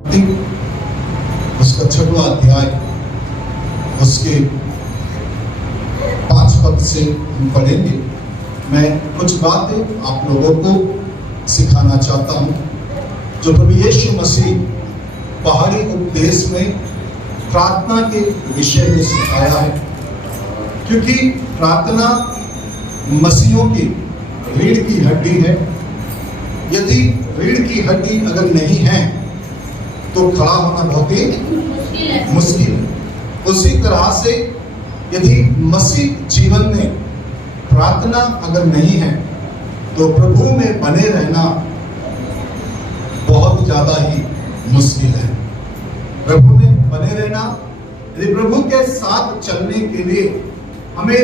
उसका 6वां अध्याय उसके 5 पद से हम पढ़ेंगे। मैं कुछ बातें आप लोगों को सिखाना चाहता हूं जो प्रभु यीशु मसीह पहाड़ी उपदेश में प्रार्थना के विषय में सिखाया है, क्योंकि प्रार्थना मसीहों की रीढ़ की हड्डी है। यदि रीढ़ की हड्डी अगर नहीं है तो खड़ा होना बहुत ही मुश्किल है। उसी तरह से यदि मसीह जीवन में प्रार्थना अगर नहीं है तो प्रभु में बने रहना बहुत ज्यादा ही मुश्किल है। प्रभु में बने रहना, यदि प्रभु के साथ चलने के लिए हमें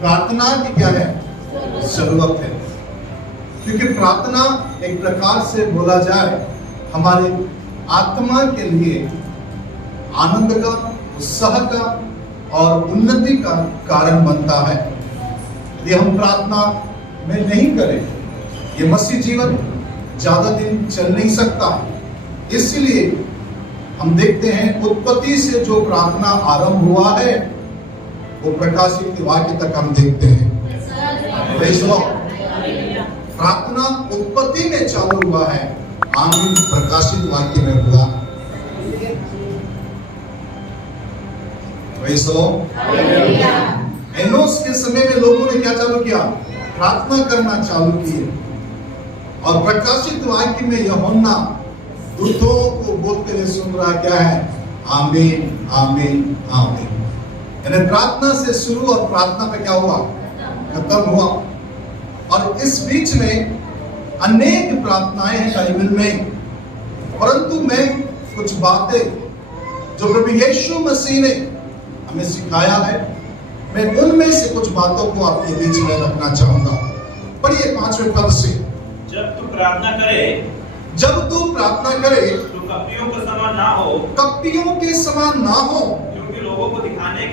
प्रार्थना की क्या है जरूरत है, क्योंकि प्रार्थना एक प्रकार से बोला जाए हमारे आत्मा के लिए आनंद का, उत्साह का और उन्नति का कारण बनता है। यदि हम प्रार्थना में नहीं करें, ये मसीह जीवन ज्यादा दिन चल नहीं सकता। इसलिए हम देखते हैं उत्पत्ति से जो प्रार्थना आरंभ हुआ है वो प्रकाशित वाक्य तक हम देखते हैं। प्रार्थना उत्पत्ति में चालू हुआ है, आमीन प्रकाशित वाक्य में हुआ। एनोस के समय में लोगों ने क्या चालू किया? प्रार्थना करना चालू किए। और प्रकाशित वाक्य में यूहन्ना दूतों को बोलते हुए सुन रहा क्या है? आमीन आमीन आमीन। यानी प्रार्थना से शुरू और प्रार्थना पे क्या हुआ? खत्म हुआ। और इस बीच में अनेक प्रार्थनाएं हैं बाइबल में, परंतु मैं कुछ बातें जो प्रभु यीशु मसीह ने हमें सिखाया है, मैं उनमें से कुछ बातों को आपके बीच में रखना चाहूंगा। पढ़िए 5वें पद से। जब तू प्रार्थना करे तो कपटियों के समान ना हो, कपटियों के समान ना हो, क्योंकि लोगों को दिखाने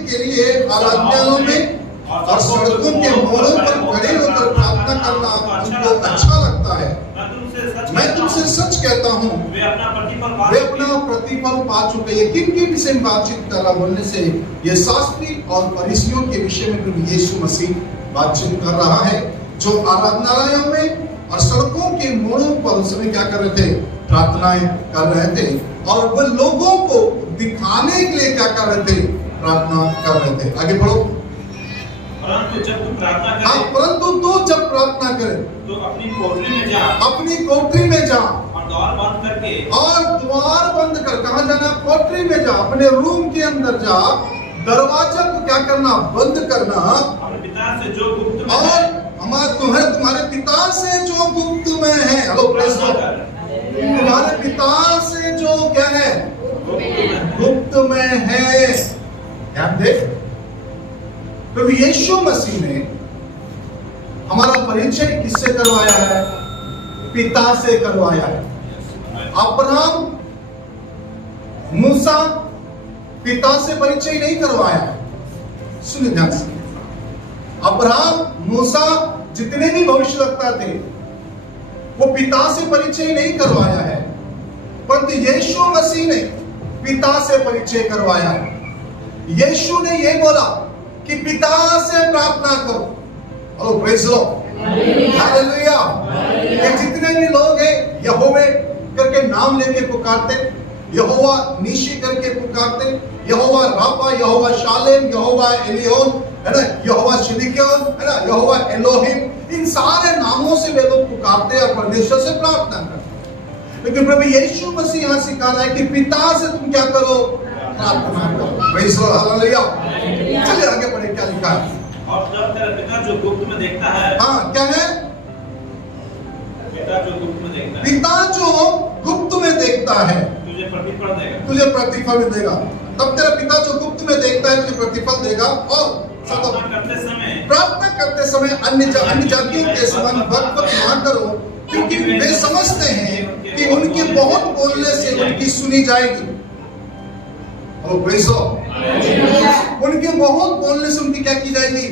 के लिए आराधनालयों में और सड़कों के मोड़ों पर खड़े होकर प्रार्थना करना उनको अच्छा लगता है। मैं तुमसे सच कहता हूँ वे अपना प्रतिफल पा चुके। ये किन विषय में बातचीत कर रहा बोलने से? ये शास्त्री और फरीसियों के विषय में प्रभु यीशु मसीह बातचीत कर रहा है, जो आराधनालयों में और सड़कों के मोड़ों पर उस समय क्या कर रहे थे? प्रार्थनाएं कर रहे थे। और वो लोगों को दिखाने के लिए क्या कर रहे थे? प्रार्थना कर रहे थे। आगे बढ़ो। परंतु जब तू प्रार्थना करे तो अपनी कोठरी में जा और द्वार बंद कर। कहाँ जाना? कोठरी में जा, अपने रूम के अंदर जा, दरवाजा को क्या करना? बंद करना। अपने पिता से जो गुप्त में और तुम्हारे पिता से जो गुप्त में है, हेलो प्रेस गॉड, तुम्हारे पिता से जो क्या है? गुप्त में है। ध्यान दे, प्रभु यीशु मसीह ने हमारा परिचय किससे करवाया है? पिता से करवाया है। अब्राहम, मूसा पिता से परिचय नहीं करवाया है। सुनिए ध्यान से, अब्राहम, मूसा जितने भी भविष्यवक्ता थे वो पिता से परिचय नहीं करवाया है, परंतु यीशु मसीह ने पिता से परिचय करवाया है। यीशु ने यह बोला कि पिता से प्रार्थना करो। Hello praise the lord, hallelujah. ये जितने भी लोग हैं यहोवे करके नाम लेके पुकारते, यहोवा नीशी करके पुकारते, यहोवा राफा, यहोवा शालेम, यहोवा एलियोन, है ना, यहोवा शिदिक्योन, है ना, यहोवा एलोहिम, इन सारे नामों से वे लोग पुकारते और परमेश्वर से प्रार्थना करते। लेकिन प्रभु यीशु मसीह यहाँ सिखा रहा है कि पिता से तुम क्या करो? प्रार्थना करो। Praise the lord, hallelujah. चलिए आगे पढ़े, क्या लिखा है? और जब तेरा पिता जो गुप्त में देखता है, हाँ क्या है? पिता जो गुप्त में देखता है, पिता जो गुप्त में देखता है तुझे प्रतिफल देगा। देगा। तब तेरा पिता जो गुप्त में देखता है तुझे प्रतिफल देगा। और प्रार्थना करते समय अन्य जातियों के समान भक्त ना करो, क्योंकि वे समझते हैं कि उनके बहुत बोलने से उनकी सुनी जाएगी। उनके बहुत बोलने से उनकी क्या की जाएगी?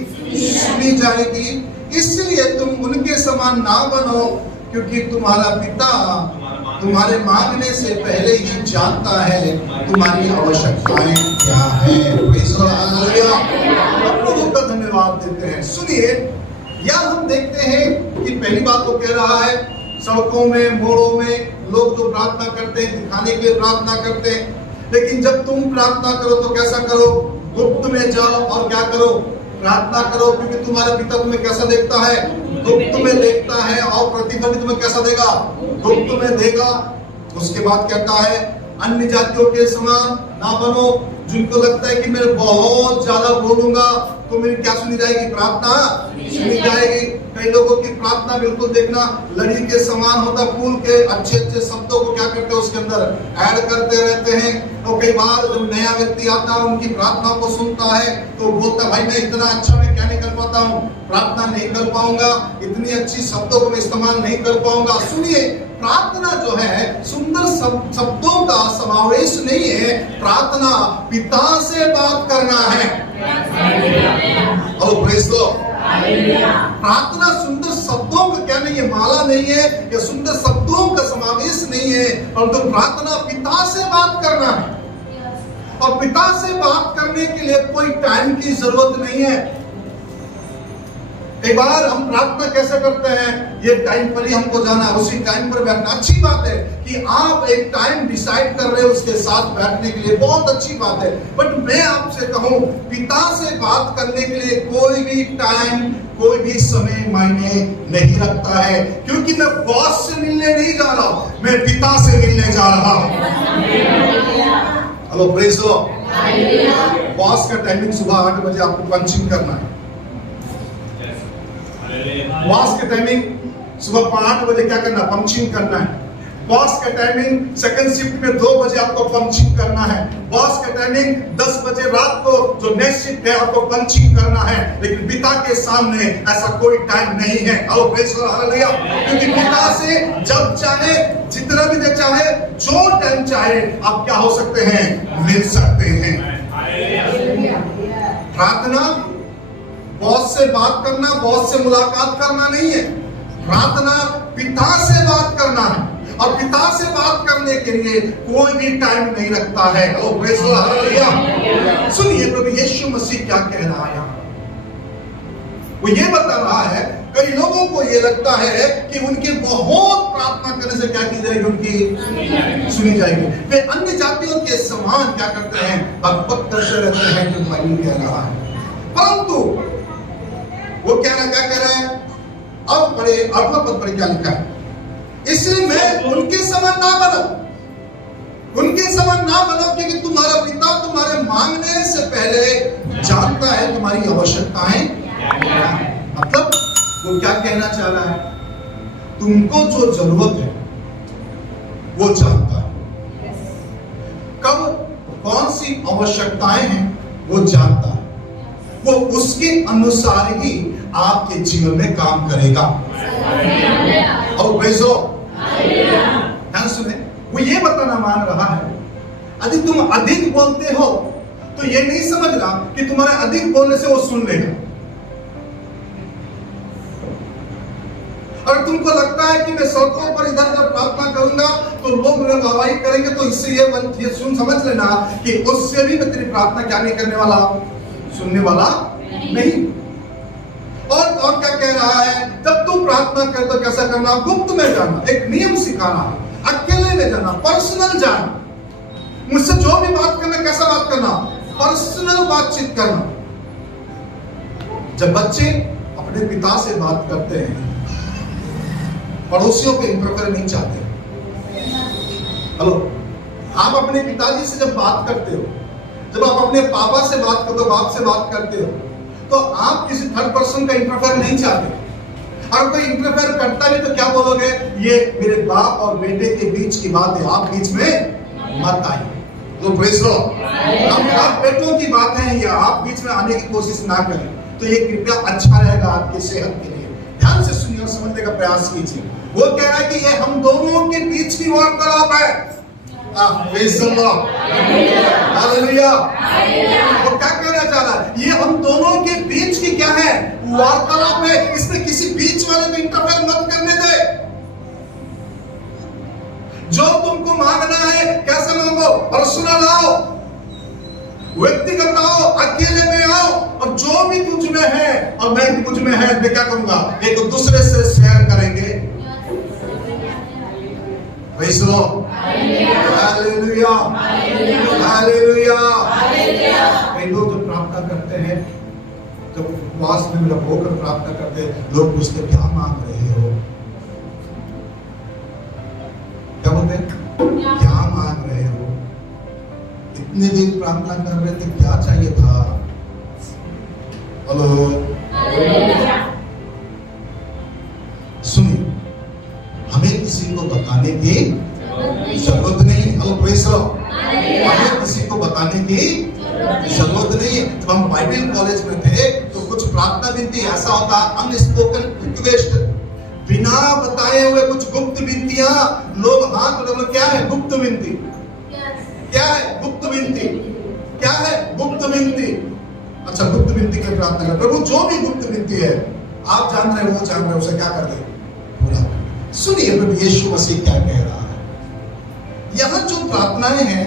सुनी जाएगी। इसलिए तुम उनके समान ना बनो, क्योंकि तुम्हारा पिता तुम्हारे मांगने से पहले ही जानता है तुम्हारी आवश्यकताएं क्या है। Praise the lord, hallelujah. प्रभु का धन्यवाद देते हैं। सुनिए, या हम देखते हैं कि पहली बात वो कह रहा है, सड़कों में मोड़ों में लोग जो प्रार्थना करते हैं दिखाने के लिए प्रार्थना करते हैं, लेकिन जब तुम प्रार्थना करो तो कैसा करो? गुप्त में जाओ और क्या करो? प्रार्थना करो, क्योंकि तुम्हारा पिता तुम्हें कैसा देखता है? गुप्त में देखता है, और प्रतिफल तुम्हें कैसा देगा? गुप्त में देगा। उसके बाद कहता है, अन्य जातियों के समान ना बनो, जिनको लगता है कि मैं बहुत ज्यादा बोलूंगा तो मेरी क्या सुनी जाएगी? प्रार्थना सुनी जाएगी। कई लोगों की प्रार्थना बिल्कुल देखना लड़ी के समान होता, फूल के अच्छे अच्छे शब्दों को क्या करते हैं उसके अंदर ऐड करते रहते हैं। और कई बार जब नया व्यक्ति आता है उनकी प्रार्थना को सुनता है तो बोलता, भाई मैं इतना अच्छा मैं क्या नहीं कर पाता हूँ, प्रार्थना नहीं कर पाऊंगा, इतनी अच्छी शब्दों को मैं इस्तेमाल नहीं कर पाऊंगा। सुनिए, प्रार्थना जो है सुंदर शब्दों का समावेश नहीं है, प्रार्थना पिता से बात करना है। और प्रेज़ द लॉर्ड, प्रार्थना सुंदर शब्दों का क्या नहीं है, माला नहीं है या सुंदर शब्दों का समावेश नहीं है, और तो प्रार्थना पिता से बात करना है। और पिता से बात करने के लिए कोई टाइम की जरूरत नहीं है। कई बार हम प्रार्थना कैसे करते हैं, ये टाइम पर ही हमको जाना है, उसी टाइम पर बैठना। अच्छी बात है कि आप एक टाइम डिसाइड कर रहे हो उसके साथ बैठने के लिए, बहुत अच्छी बात है। बट मैं आपसे कहूं, पिता से बात करने के लिए कोई भी टाइम कोई भी समय मायने नहीं रखता है, क्योंकि मैं बॉस से मिलने नहीं जा रहा हूं, मैं पिता से मिलने जा रहा हूं। Hello, praise the Lord. Boss का टाइमिंग सुबह 8 बजे आपको पंचिंग करना है। बॉस का टाइमिंग सुबह 8 बजे क्या करना? पंचिंग करना है। बॉस का टाइमिंग सेकंड शिफ्ट में 2 बजे आपको पंचिंग करना है। बॉस का टाइमिंग 10 बजे रात को जो नेक्स्ट शिफ्ट है आपको पंचिंग करना है। लेकिन पिता के सामने ऐसा कोई टाइम नहीं है। आओ प्रेज़ द लॉर्ड, हालेलुया। क्योंकि पिता से जब चाहे, जितना भी देर चाहे, जो टाइम चाहे आप क्या हो सकते हैं? मिल सकते हैं। प्रार्थना बॉस से बात करना, बॉस से मुलाकात करना नहीं है। प्रार्थना पिता से बात करना है, और पिता से बात करने के लिए कोई भी टाइम नहीं रखता है। ओ प्रेज़ द लॉर्ड, हालेलुया। सुनिए, प्रभु यीशु मसीह क्या कह रहा है? वो ये बता रहा है, कई लोगों को ये लगता है कि उनके बहुत प्रार्थना करने से क्या की जाएगी? उनकी सुनी जाएगी। वे अन्य जातियों के समान क्या करते हैं? बकबक करते रहते हैं, जो बाइबल कह रहा है। परंतु वो क्या कह रहे हैं? अब बड़े 8वां पद पर क्या लिखा है? इसलिए मैं उनके समान ना बनो, उनके समान ना बनो, क्योंकि तुम्हारा पिता तुम्हारे मांगने से पहले जानता है तुम्हारी आवश्यकताएं। मतलब वो क्या कहना चाह रहा है? तुमको जो जरूरत है वो जानता है, कब कौन सी आवश्यकताएं हैं वो जानता है, वो उसके अनुसार ही आपके जीवन में काम करेगा। और प्रेज़ द लॉर्ड, ध्यान सुने, वो ये बताना मान रहा है, यदि तुम अधिक बोलते हो तो ये नहीं समझना कि तुम्हारे अधिक बोलने से वो सुन लेगा। और तुमको लगता है कि मैं सड़कों पर इधर उधर प्रार्थना करूंगा तो लोग मेरा गवाही करेंगे, तो इससे ये सुन समझ लेना कि उससे भी मैं तेरी प्रार्थना क्या नहीं करने वाला, सुनने वाला नहीं। और क्या कह रहा है? जब तुम प्रार्थना कर तो कैसा करना? गुप्त में जाना। एक नियम सिखाना है, अकेले में जाना, पर्सनल जाना। मुझसे जो भी बात करना, कैसा बात करना? पर्सनल बातचीत करना। जब बच्चे अपने पिता से बात करते हैं, पड़ोसियों के इंटरफेयर नहीं चाहते। हेलो, आप अपने पिताजी से जब बात करते हो, जब आप अपने पापा से बात करते हो, बाप से बात करते हो, तो आप किसी थर्ड पर्सन का इंटरफेयर नहीं चाहते। और कोई इंटरफेयर करता भी तो क्या बोलोगे? ये मेरे बाप और बेटे के बीच की बात है, आप बीच में मत आइए। तो प्रेज़ द लॉर्ड, आप बेटों की बात है, या आप बीच में आने की कोशिश ना करें, तो ये कृपया अच्छा रहेगा आपकी सेहत के लिए। ध्यान से सुनिए और समझने का प्रयास कीजिए। वो कह रहा है कि ये हम दोनों के बीच की वार्तालाप है। Praise the lord, hallelujah. वो क्या कहना चाह रहा है? ये हम दोनों के बीच की क्या है? वार्तालाप है। इसमें किसी बीच वाले को इंटरफेयर मत करने दे। जो तुमको मांगना है कैसे मांगो, पर्सनल आओ, व्यक्तिगत आओ, अकेले में आओ, और जो भी तुझ में है और मैं मुझ में है, मैं क्या करूंगा, एक दूसरे से शेयर करेंगे। Praise the lord, hallelujah, hallelujah. कई लोग जब प्रार्थना करते हैं, जब उपवास में जब होकर प्रार्थना करते हैं, लोग पूछते क्या मांग रहे हो, क्या बोलते हैं, क्या मांग रहे हो, इतने दिन प्रार्थना कर रहे थे, क्या चाहिए था। हेलो, सुनिए, हमें किसी को बताने की जरूरत नहीं। हेलो, प्रेज़ द लॉर्ड, हमें किसी को बताने की जरूरत नहीं है। जब हम बाइबल कॉलेज में थे तो कुछ प्रार्थना विनती ऐसा होता, अनस्पोकन रिक्वेस्ट, बिना बताए हुए कुछ गुप्त विनतियां, लोग हाथ उठाते, क्या है गुप्त विनती, क्या है गुप्त विनती, क्या है गुप्त विनती। अच्छा, गुप्त विनती की प्रार्थना कर, प्रभु जो भी गुप्त विनती है आप जान रहे हो, वो जान रहे हो, उसे क्या कर दे, पूरा। सुनिए प्रभु यीशु मसीह क्या कह रहा है। यहां जो प्रार्थनाएं हैं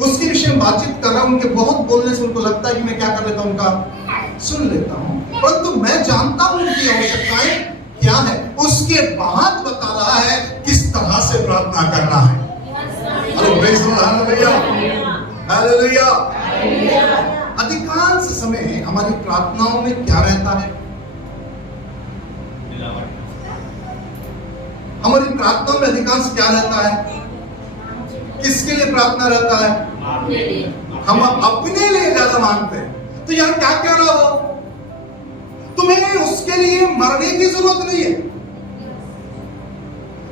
उसके विषय में बातचीत कर रहा हूं, उनके बहुत बोलने से उनको लगता है कि मैं क्या कर लेता हूं, उनका सुन लेता हूं, परंतु मैं जानता हूं उनकी आवश्यकताएं क्या है। उसके बाद बता रहा है किस तरह से प्रार्थना करना है। हालेलुया। अधिकांश समय हमारी प्रार्थनाओं में क्या रहता है, हमारी प्रार्थनाओं में अधिकांश क्या रहता है, किसके लिए प्रार्थना रहता है, हम अपने लिए ज्यादा मांगते हैं। तो यहां क्या कह रहा हो, तुम्हें उसके लिए मरने की जरूरत नहीं है,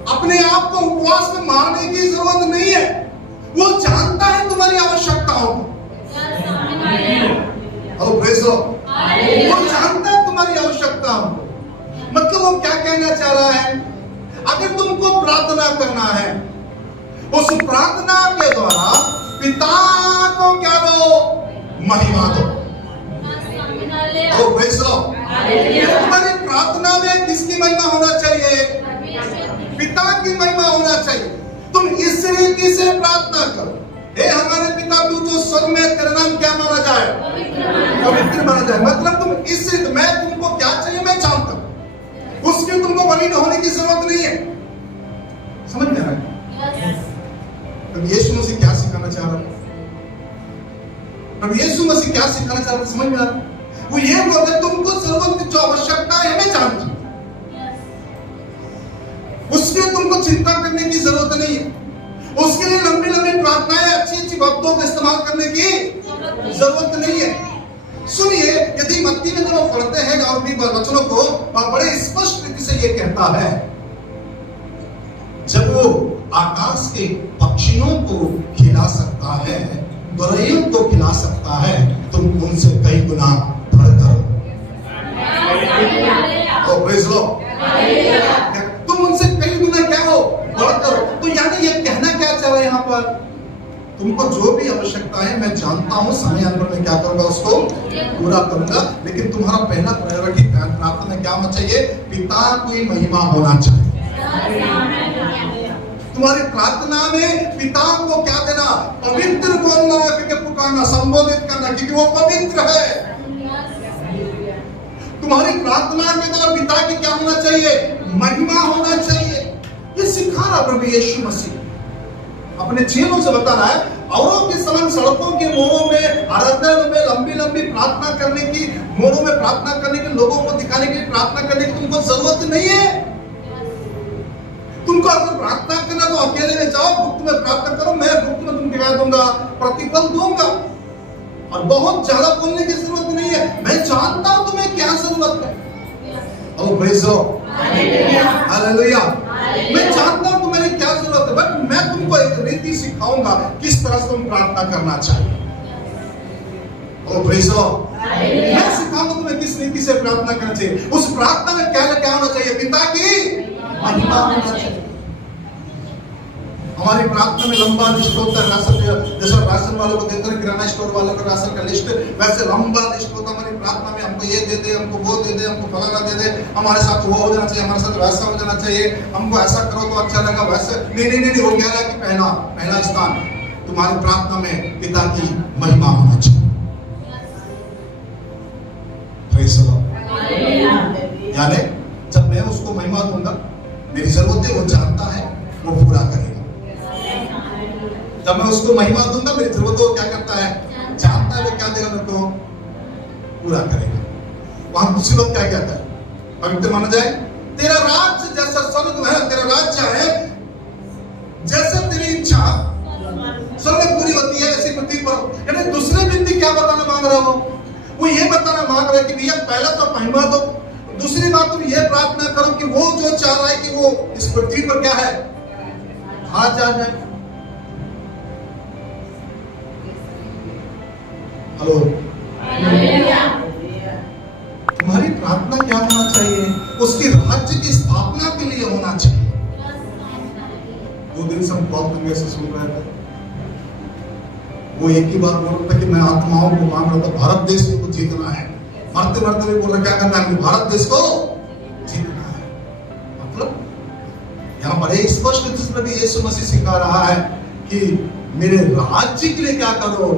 अपने आप को उपवास में मारने की जरूरत नहीं है। वो जानता है तुम्हारी आवश्यकताओं को। हेलो, प्रेज़ द लॉर्ड, वो जानता है तुम्हारी आवश्यकताओं को। मतलब वो क्या कहना चाह रहा है, अगर तुमको प्रार्थना करना है, उस प्रार्थना के द्वारा पिता को क्या दो, महिमा दो। हेलो, प्रेज़ द लॉर्ड, तुम्हारी प्रार्थना में किसकी महिमा होना चाहिए, पिता की महिमा होना चाहिए। तुम इस रीति से प्रार्थना करो, हे हमारे पिता तू जो स्वर्ग में, तेरा नाम क्या माना जाए, पवित्र माना जाए। मतलब तुम इस रीति, मैं तुमको क्या चाहिए मैं जानता हूं, उसके तुमको वरीड होने की जरूरत नहीं है। समझ में आ रहा है? अब यीशु मसीह क्या सिखाना चाह रहा है, अब यीशु मसीह क्या सिखाना चाह रहा है, समझ में आ रहा है? वो ये बोलता है तुमको जरूरत जो आवश्यकता है मैं जानता हूं, उसके तुमको चिंता करने की जरूरत नहीं है। उसके लिए लंबी लंबी प्रार्थनाएं, अच्छी अच्छी बातों का इस्तेमाल करने की जरूरत नहीं है। सुनिए, यदि मत्ती में जब हम पढ़ते हैं और भी वचनों को, बड़े स्पष्ट रीति से ये कहता है, जब वो आकाश के पक्षियों को खिला सकता है, गौरैयों को खिला सकता है, तुम उनसे कई गुना बढ़कर, प्रेज़ द लॉर्ड, तुम उनसे कई गुना क्या हो, बढ़कर। तो यानी ये कहना क्या चाह रहा है यहाँ पर, तुमको जो भी आवश्यकता है मैं जानता हूं, समय अंदर में क्या करूंगा उसको पूरा करूंगा। लेकिन तुम्हारा पहला प्रायोरिटी प्रार्थना में क्या होना चाहिए, पिता की महिमा होना चाहिए। तुम्हारी प्रार्थना में पिता को क्या देना, पवित्र बोलना, क्योंकि पुकारना, संबोधित करना, क्योंकि वो पवित्र है। तुम्हारी प्रार्थना के द्वारा पिता की क्या होना चाहिए, महिमा होना चाहिए। ये सिखा रहा प्रभु यीशु मसीह, अपने चेलों से बता रहा है, औरों के समान सड़कों के मोड़ों में, आराधना में लंबी लंबी प्रार्थना करने की, मोड़ों में प्रार्थना करने की, लोगों को दिखाने के लिए प्रार्थना करने की तुमको जरूरत नहीं है। तुमको अगर प्रार्थना करना तो अकेले में जाओ, गुप्त में प्रार्थना करो, मैं गुप्त में तुमको क्या दूंगा, प्रतिफल दूंगा। और बहुत ज्यादा बोलने की जरूरत नहीं है, मैं जानता हूं तुम्हें क्या जरूरत है। ओ प्रेज़ द लॉर्ड, हालेलुया। मैं जानता हूं तुम्हें क्या जरूरत है, बट मैं तुमको एक रीति सिखाऊंगा किस तरह से तुम प्रार्थना करना चाहिए। ओ प्रेज़ द लॉर्ड, मैं सिखाऊंगा तुम्हें किस रीति से प्रार्थना करना चाहिए। उस प्रार्थना में क्या क्या होना चाहिए, पिता की महिमा होना चाहिए। हमारी प्रार्थना में लंबा लिस्ट होता है राशन, जैसे राशन वालों को देते हैं, किराना स्टोर वालों का राशन का लिस्ट, वैसे लंबा लिस्ट होता है हमारी प्रार्थना में। हमको ये दे दे, हमको वो दे दे, हमको फलाना दे दे, हमारे साथ वो हो जाना चाहिए, हमारे साथ वैसा हो जाना चाहिए, हमको ऐसा करो तो अच्छा लगा, वैसे नहीं। वो कह रहा है कि पहला स्थान तुम्हारी प्रार्थना में पिता की महिमा होना चाहिए। यानी जब मैं उसको महिमा दूंगा, मेरी जरूरतें वो जानता है, वो पूरा करेगा। जब मैं उसको महिमा दूंगा, मेरी जरूरतों को क्या करता है, जानता है, वो क्या देगा मेरे को, पूरा करेगा। वहां दूसरी बात क्या कहता है, पवित्र माना जाए, तेरा राज्य जैसा स्वर्ग है, तेरा राज्य है जैसे तेरी इच्छा स्वर्ग में पूरी होती है ऐसी पृथ्वी पर। यानी दूसरे व्यक्ति क्या बताना मांग रहा हो, वो ये बताना मांग रहा है कि भैया पहला तो महिमा दो, दूसरी बात तुम ये प्रार्थना करो कि वो जो चाह रहा है कि वो इस पृथ्वी पर क्या है, हाथ जा जाए। हेलो, तुम्हारी प्रार्थना क्या होना चाहिए, उसकी राज्य की स्थापना के लिए होना चाहिए। 2 दिन से हम बहुत लंबे से सुन रहे थे, वो एक ही बात बोल रहा था कि मैं आत्माओं को मांग रहा था, भारत देश को जीतना है। मरते मरते भी बोल रहा क्या करना है, भारत देश को जीतना है। मतलब यहाँ बड़े स्पष्ट रूप में यीशु मसीह सिखा रहा है कि मेरे राज्य के लिए क्या करो,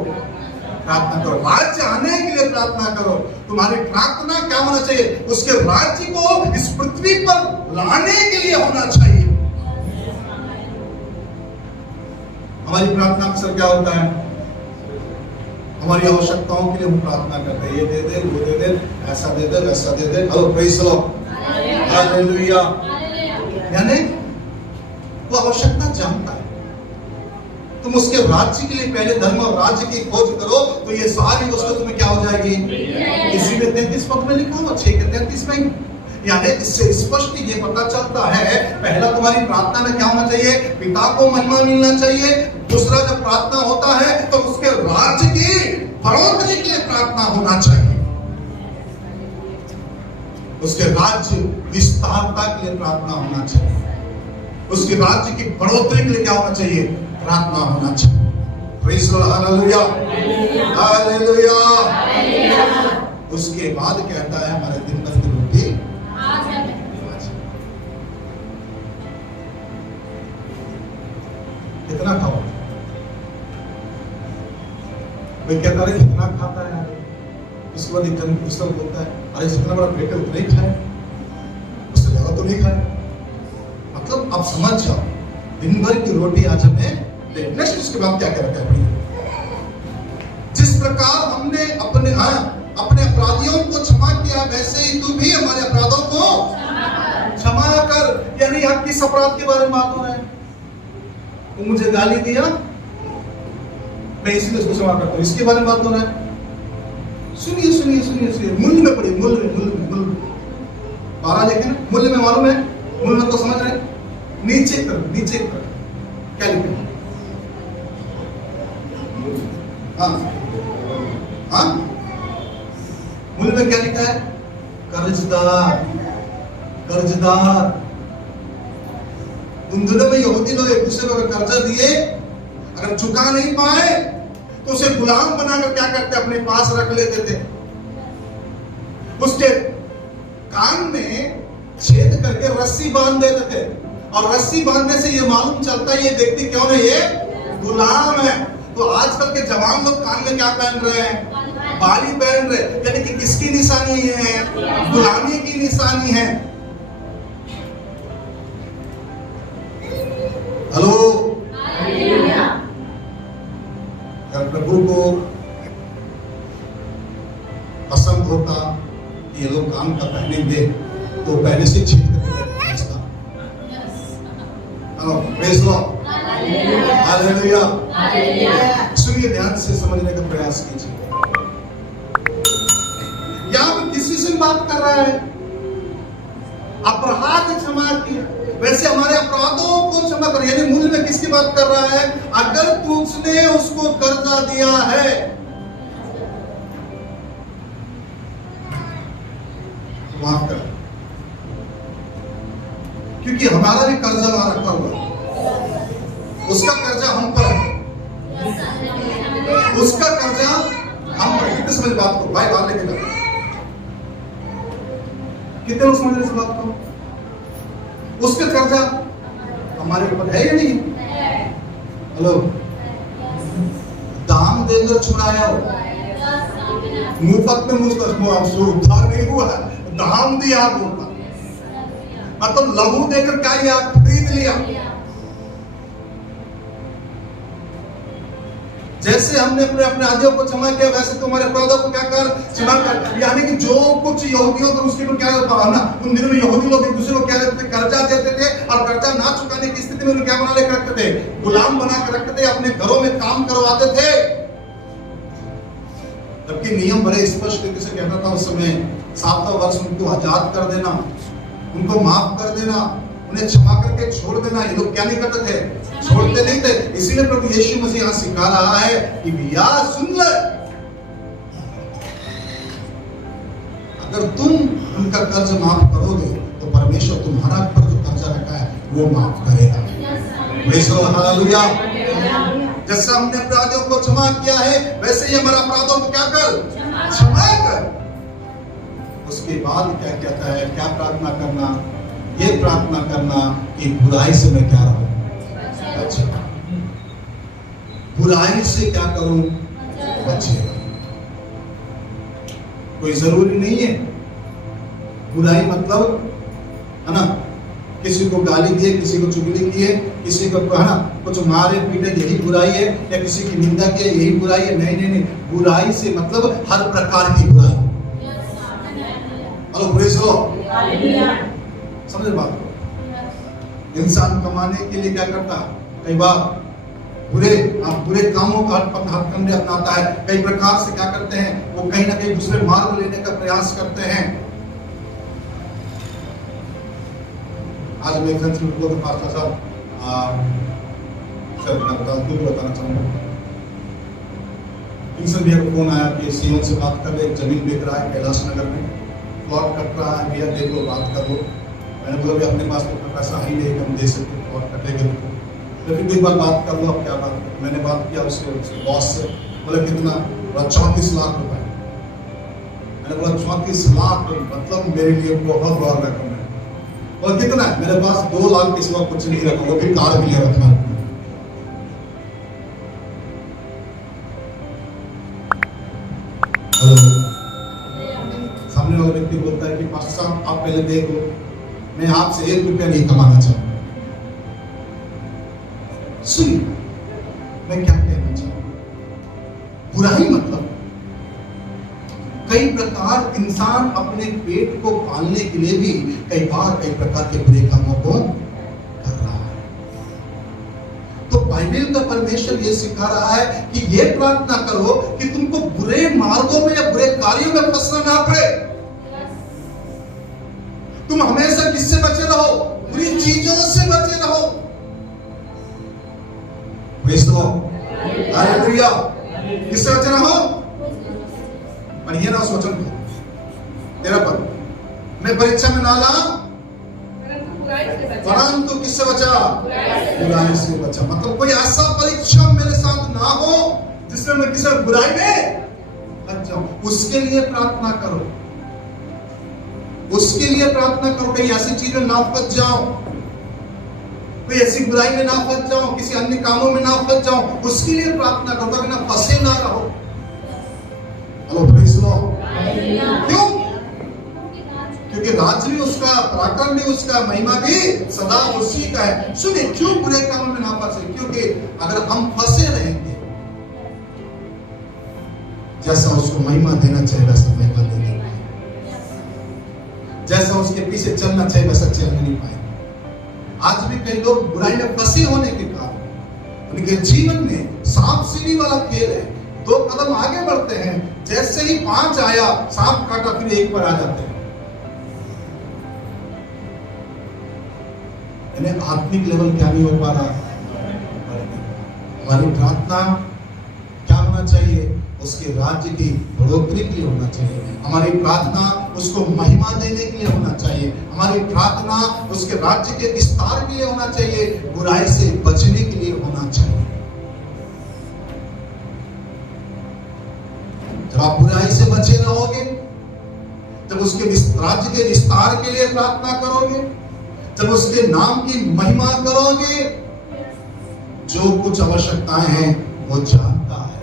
प्रार्थना करो, राज्य आने के लिए प्रार्थना करो। तुम्हारी प्रार्थना क्या होना चाहिए, उसके राज्य को इस पृथ्वी पर लाने के लिए होना चाहिए। हमारी प्रार्थना अक्सर क्या होता है, हमारी आवश्यकताओं के लिए हम प्रार्थना करते हैं, ये दे दे, वो दे दे, ऐसा दे दे, वैसा दे दे। Hello, praise the lord, hallelujah. यानी वो आवश्यकता जानता है। तुम उसके राज्य के लिए पहले धर्म और राज्य की खोज करो तो ये सारी वस्तु तुम्हें क्या हो जाएगी। इसी में 33 पद में लिखा हुआ, 6 के 33 में। यानी इससे स्पष्ट ये पता चलता है, पहला तुम्हारी प्रार्थना में क्या होना चाहिए, पिता को महिमा मिलना चाहिए। दूसरा जब प्रार्थना होता है तो उसके राज्य की बढ़ोतरी के लिए प्रार्थना होना चाहिए, उसके राज्य विस्तारता के लिए प्रार्थना होना चाहिए, उसके राज्य की बढ़ोतरी के लिए क्या होना चाहिए, प्रार्थना होना चाहिए। Praise the lord, hallelujah, hallelujah. उसके बाद कहता है हमारे दिन भर की रोटी कितना खाओ। वे कहता है कितना खाता है, उसके बाद एकदम गुस्सा होता है, अरे जितना बड़ा पेट है उतना ही खाए, उससे ज्यादा तो नहीं खाए। मतलब आप समझ जाओ, दिन भर की रोटी आज हमें। नेक्स्ट उसके बाद क्या कह रखा है, जिस प्रकार हमने अपने अपराधियों को क्षमा किया, वैसे ही तू भी हमारे अपराधों को क्षमा कर। यानी यहाँ किस अपराध के बारे में बात हो रहा है, वो मुझे गाली दिया, मैं इसलिए उसको क्षमा करता हूँ, इसके बारे में बात हो रहा है। सुनिए सुनिए सुनिए सुनिए, मूल्य में पढ़िए, मूल्य में 12 लिखे ना, मूल्य में मालूम है, मूल्य में तो समझ रहे, नीचे कर क्या लिखा है, हाँ मूल्य में क्या लिखा है, कर्जदार। उन दिनों में यहूदी लोग एक दूसरे को कर्जा दिए, अगर चुका नहीं पाए तो उसे गुलाम बनाकर क्या करते, अपने पास रख लेते थे। उसके कान में छेद करके रस्सी बांध देते थे, और रस्सी बांधने से ये मालूम चलता है ये व्यक्ति कौन है, ये गुलाम है। तो आजकल के जवान लोग कान में क्या पहन रहे हैं, बाली पहन रहे, यानी कि किसकी निशानी है, गुलामी की निशानी है। हेलो, अगर प्रभु को पसंद होता ये लोग काम का पहनेंगे तो पहले से छीट करके भेजता। Hello, praise the lord, hallelujah. सुनिए, ध्यान से समझने का प्रयास कीजिए। यहां पर किसी से बात कर रहा है, अपराध क्षमा किया, वैसे हमारे अपराधों को क्षमा कर। यानी मूल्य में किसकी बात कर रहा है, अगर तुझने उसको कर्जा दिया है तो माफ कर, क्योंकि हमारा भी कर्जा वहां रखा हुआ है। उसका कर्जा हम पर है, उसका कर्जा हम पर। कितने समझ बात को? भाई बाहर लेके जाओ। कितने लोग समझ रहे इस बात को? उसका कर्जा हमारे ऊपर है या नहीं? हेलो, दाम देकर छुड़ाया हो, मुफ्त में मुझको उद्धार नहीं हुआ, दाम दिया आपको, मतलब लहू देकर क्या किया? खरीद लिया। जैसे हमने अपने अपराधियों को क्षमा किया, वैसे तुम्हारे अपराधों को क्या कर? क्षमा कर। यानी कि जो कुछ यहूदियों को उसके ऊपर क्या ना, उन दिनों में यहूदी लोग एक दूसरे को क्या देते थे? कर्जा देते थे, और कर्जा ना चुकाने की स्थिति में उन्हें क्या बना के रखते थे? गुलाम बना के रखते थे, अपने घरों में काम करवाते थे। जबकि नियम बड़े स्पष्ट तरीके से कहता था उस समय, 7वां वर्ष उनको आजाद कर देना, उनको माफ कर देना, उन्हें क्षमा करके छोड़ देना। ये लोग क्या नहीं करते थे? छोड़ते नहीं थे। इसीलिए प्रभु यीशु मसीह यहां सिखा रहा है कि भैया सुन ले, अगर तुम उनका कर्ज माफ करोगे तो परमेश्वर तुम्हारा पर जो कर्जा रखा है वो माफ करेगा। Praise the lord, hallelujah. जैसा हमने अपराधियों को क्षमा किया है, वैसे ही हमारे अपराधों को क्या कर? क्षमा कर। उसके बाद क्या कहता है? क्या प्रार्थना करना? ये प्रार्थना करना कि बुराई से मैं क्या रहूं? अच्छा, बुराई से क्या करूं? बचे। कोई जरूरी नहीं है बुराई मतलब, है ना, किसी को गाली दिए, किसी को चुगली की है, किसी को है ना कुछ मारे पीटे, यही बुराई है, या किसी की निंदा की यही बुराई है? नहीं नहीं नहीं, बुराई से मतलब हर प्रकार की बुराई। Hello, praise the Lord. समझे बात को? इंसान कमाने के लिए क्या करता है? कई बार बुरे कामों का हथकंडे अपनाता है। कई प्रकार से क्या करते हैं? वो कहीं ना कहीं दूसरे मार्ग लेने का प्रयास करते हैं। आज मैं को पास्टर साहब बताना चाहूंगा, इनसे भैया को फोन आया कि सीएम से बात कर ले, जमीन बेच रहा है कैलाश नगर में, प्लॉट कट रहा है, भैया देख लो, बात कर लो। मैंने बोला भी अपने पास तो पैसा ही नहीं, हम दे सकते, प्लॉट कटेंगे तो फिर एक बार बात कर लो। अब क्या बात? मैंने बात किया उसके बॉस से, बोले कितना? बोला 34 लाख रुपए। मैंने बोला 34 लाख मतलब मेरे लिए बहुत बड़ा रकम है। और कितना है? मेरे पास 2 लाख के सिवा कुछ नहीं रखा, वो भी कार के लिए रखा। सामने वाला व्यक्ति बोलता है कि पास्टर साहब आप पहले देखो, मैं आपसे 1 रुपया नहीं कमाना चाहूंगा। सुनिए, मैं क्या कहना चाहूं? बुराई मतलब कई प्रकार, इंसान अपने पेट को पालने के लिए भी कई प्रकार के बुरे कामों को कर रहा है। तो बाइबल का परमेश्वर ये सिखा रहा है कि ये प्रार्थना करो कि तुमको बुरे मार्गों में या बुरे कार्यों में फंसना ना पड़े। तुम हमेशा किससे बचे रहो? बुरी चीजों से बचे रहो। Praise the lord, hallelujah. किससे बचे रहो? पर ये ना सोचो तेरा पर मैं परीक्षा में ना ला, परंतु किससे बचा? बुराई से बचा। मतलब कोई ऐसा परीक्षा मेरे साथ ना हो जिसमें मैं किसी बुराई में फंस जाऊं। उसके लिए प्रार्थना करो, उसके लिए प्रार्थना करो। कहीं ऐसी चीज में ना फंस जाओ, कोई ऐसी बुराई में ना फंस जाओ, किसी अन्य कामों में ना फंस जाओ, उसके लिए प्रार्थना करो ताकि ना फंसे ना रहो। Hello, praise the Lord. क्यों? क्योंकि राज्य भी उसका, पराक्रम भी उसका, महिमा भी सदा उसी का है। सुनिए, क्यों बुरे कामों में ना फंसे? क्योंकि अगर हम फंसे रहेंगे, जैसा उसको महिमा देना चाहिए वैसा महिमा नहीं दे पाएंगे, जैसा उसके पीछे चलना चाहिए वैसा चल नहीं पाएंगे। आज भी कई लोग बुराई में फंसे होने के कारण उनके जीवन में सांप सीढ़ी वाला खेल है। 2 कदम आगे बढ़ते हैं, जैसे ही 5 आया, सांप काटा, फिर 1 पर आ जाते हैं। आत्मिक लेवल क्या नहीं हो पा रहा? हमारी प्रार्थना क्या होना चाहिए? उसके राज्य की बढ़ोतरी के लिए होना चाहिए। हमारी प्रार्थना उसको महिमा देने के लिए होना चाहिए। हमारी प्रार्थना उसके राज्य के विस्तार के लिए होना चाहिए, बुराई से बचने के लिए होना चाहिए। जब आप बुराई से बचे रहोगे, जब उसके राज्य के विस्तार के लिए प्रार्थना करोगे, जब उसके नाम की महिमा करोगे, जो कुछ आवश्यकताएं हैं वो जानता है,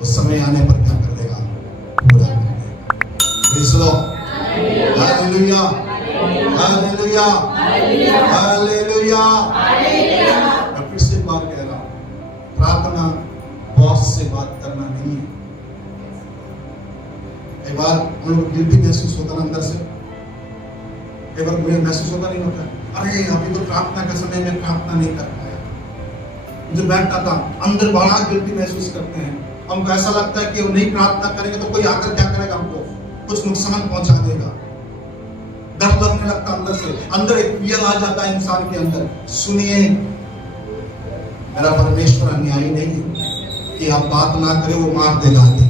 उस समय आने पर क्या कर देगा? पूरा कर देगा। Praise the lord, hallelujah, hallelujah, hallelujah. मैं फिर से बात कह रहा हूं, प्रार्थना बॉस से बात करना नहीं है। कई बार हम लोग गिल्टी महसूस होता है अंदर से, कई बार मुझे महसूस होता नहीं होता, अरे अभी तो प्रार्थना का समय में प्रार्थना नहीं कर पाया, मुझे बैठा था, अंदर बड़ा गिल्टी महसूस करते हैं। हमको ऐसा लगता है कि वो नहीं प्रार्थना करेंगे तो कोई आकर क्या करेगा, हमको कुछ नुकसान पहुंचा देगा। डर लगने लगता अंदर से, अंदर एक फियर आ जाता है इंसान के अंदर। सुनिए, मेरा परमेश्वर अन्यायी नहीं है कि आप बात ना करें वो मार देगा आगे।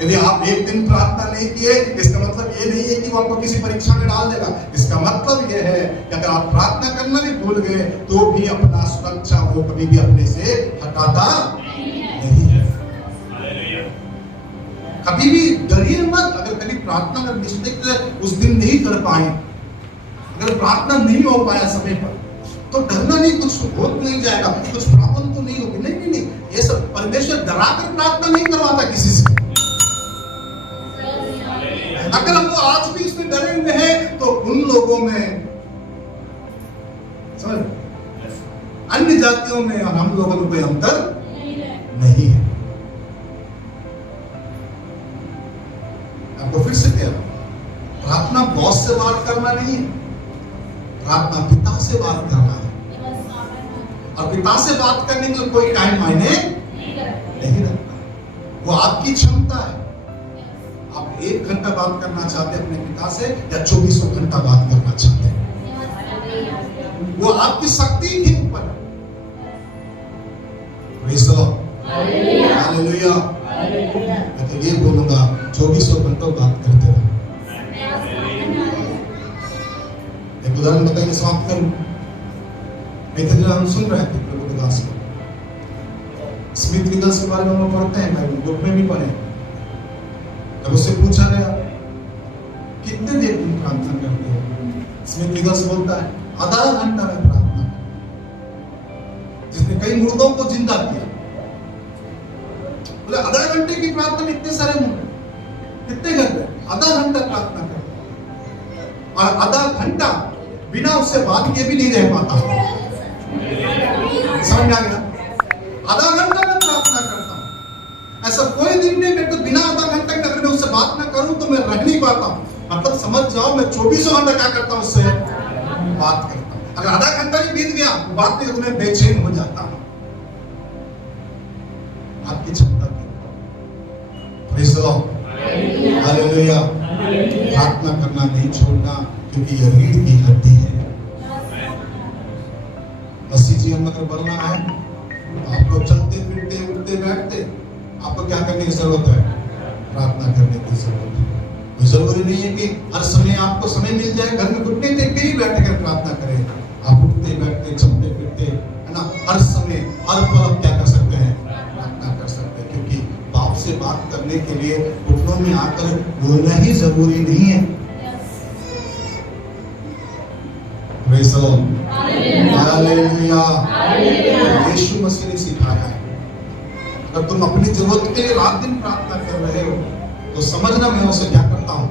यदि आप एक दिन प्रार्थना नहीं किए, इसका मतलब ये नहीं है कि वो आपको किसी परीक्षा में डाल देगा। इसका मतलब ये है कि अगर आप प्रार्थना करना भी भूल गए तो भी अपना सुरक्षा वो कभी भी अपने से हटाता नहीं है। कभी भी डरिए मत। अगर कभी प्रार्थना का मिस्टेक उस दिन नहीं कर पाए, अगर प्रार्थना नहीं हो पाया समय पर, तो डरना नहीं, कुछ हो नहीं जाएगा, कुछ प्रॉब्लम तो नहीं होगी। नहीं, ये सब परमेश्वर डराकर प्रार्थना नहीं करवाता किसी से। अगर हम आज भी इसमें डरे हुए हैं तो उन लोगों में, अन्य जातियों में और हम लोगों में कोई अंतर नहीं है। आपको फिर से कह रहा हूं, प्रार्थना बॉस से बात करना नहीं है, प्रार्थना पिता से बात करना है। और पिता से बात करने के लिए कोई टाइम मायने नहीं रखता। वो आपकी क्षमता है। आप 1 घंटा बात करना चाहते हैं अपने पिता से या 24 घंटा बात करना चाहते हैं, वो आपकी शक्ति के ऊपर है। Praise the lord, hallelujah. मैं तो ये बोलूंगा, 24 घंटों बात करते रहो। एक उदाहरण बताइए, समाप्त करूं। एक दिन हम सुन रहे थे प्रभु के दास को, स्मिथ विगल्स के बारे में हम पढ़ते हैं, बाइबल बुक में भी पढ़े। तब उससे पूछा गया, कितने देर तुम प्रार्थना करते हो? स्मिथ विगल्स बोलता है, आधा घंटा में प्रार्थना। जिसने कई मुर्दों को जिंदा किया। बोले आधा घंटे की प्रार्थना में इतने सारे मुर्दे कितने करते? आधा घंटा प्रार्थना करते, और आधा घंटा बिना उससे बात किए भी नहीं रह पाता। समझ में आ गया? आधा घंटा में प्रार्थना करता हूं। ऐसा कोई दिन नहीं मैं तो बिना आधा घंटा के अगर मैं उससे बात ना करूं तो मैं रह नहीं पाता हूं। मतलब समझ जाओ, मैं 24 घंटा क्या करता हूं, उससे बात करता हूं। अगर आधा घंटा भी बीत गया बात नहीं, तो मैं बेचैन हो जाता हूं। आपकी क्षमता की प्रेज़ द लॉर्ड, हालेलुया। प्रार्थना करना नहीं छोड़ना, क्योंकि यह रीढ़ की हड्डी है। मसीह जीवन अगर बढ़ना है तो आपको चलते फिरते उठते बैठते आपको क्या करने की जरूरत है? प्रार्थना करने की जरूरत है। कोई जरूरी नहीं है कि हर समय आपको समय मिल जाए, घर में घुटने टेक के ही बैठ कर प्रार्थना करें। आप उठते बैठते चलते फिरते, है ना, हर समय हर पल आप क्या कर सकते हैं? प्रार्थना कर सकते हैं। क्योंकि बाप से बात करने के लिए घुटनों में आकर बोलना ही जरूरी नहीं है। Praise the lord, hallelujah. यीशु मसीह ने सिखाया है, अगर तुम अपनी जरूरत के लिए रात दिन प्रार्थना कर रहे हो तो समझना मैं उसे क्या करता हूँ,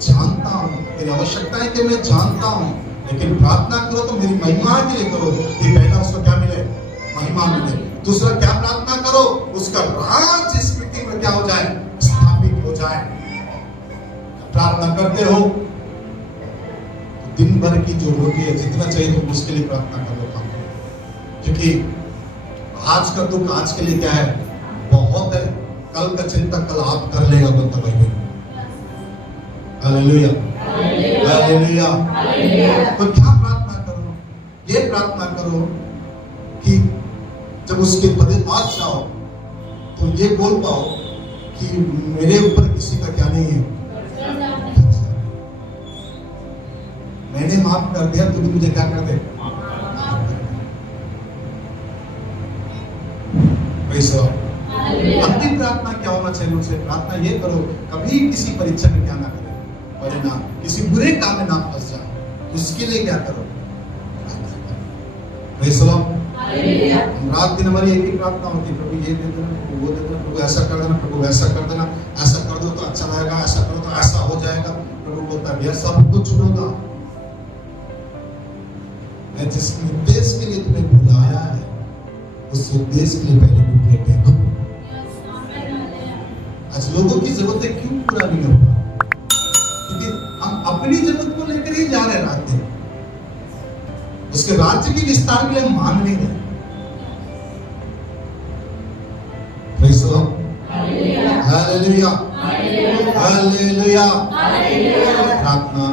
जानता हूँ। मेरी आवश्यकता है कि मैं जानता हूँ, लेकिन प्रार्थना करो तो मेरी महिमा के लिए करो कि पहला उसको क्या मिले? महिमा मिले। दूसरा क्या प्रार्थना करो? उसका राज इस पृथ्वी पर क्या हो जाए? स्थापित हो जाए। प्रार्थना करते हो दिन भर की जो रोटी है जितना चाहिए तुम उसके लिए प्रार्थना कर लो। क्योंकि आज का दुख आज के लिए क्या है? बहुत है। कल का चिंता कल आप कर लेगा बोलता भाई। Hallelujah, hallelujah. तो क्या प्रार्थना करो? ये प्रार्थना करो कि जब उसके पद आज जाओ तो ये बोल पाओ कि मेरे ऊपर किसी का क्या नहीं है, मैंने माफ कर दिया, तुम मुझे क्या कर दे। अंतिम प्रार्थना क्या होना चाहिए मुझसे? प्रार्थना ये करो, कभी किसी परीक्षा में क्या ना करो, परिणाम किसी बुरे काम में ना फंस जाओ। उसके लिए क्या करो? रात दिन हमारी एक ही प्रार्थना होती है, प्रभु ये दे देना, प्रभु वो दे देना, प्रभु ऐसा कर देना, प्रभु वैसा कर देना, ऐसा कर दो तो अच्छा रहेगा, ऐसा करो तो ऐसा हो जाएगा। प्रभु बोलता है यह सब कुछ होगा, मैं जिस उद्देश्य के लिए तुम्हें बुलाया है उस उद्देश्य के लिए पहले मुझे देखो। आज लोगों की जरूरतें क्यों पूरा नहीं हो पा? क्योंकि हम अपनी जरूरत को लेकर ही जा रहे रात दिन, उसके राज्य की विस्तार के लिए हम मांग नहीं रहे। Hallelujah, hallelujah, hallelujah. प्रार्थना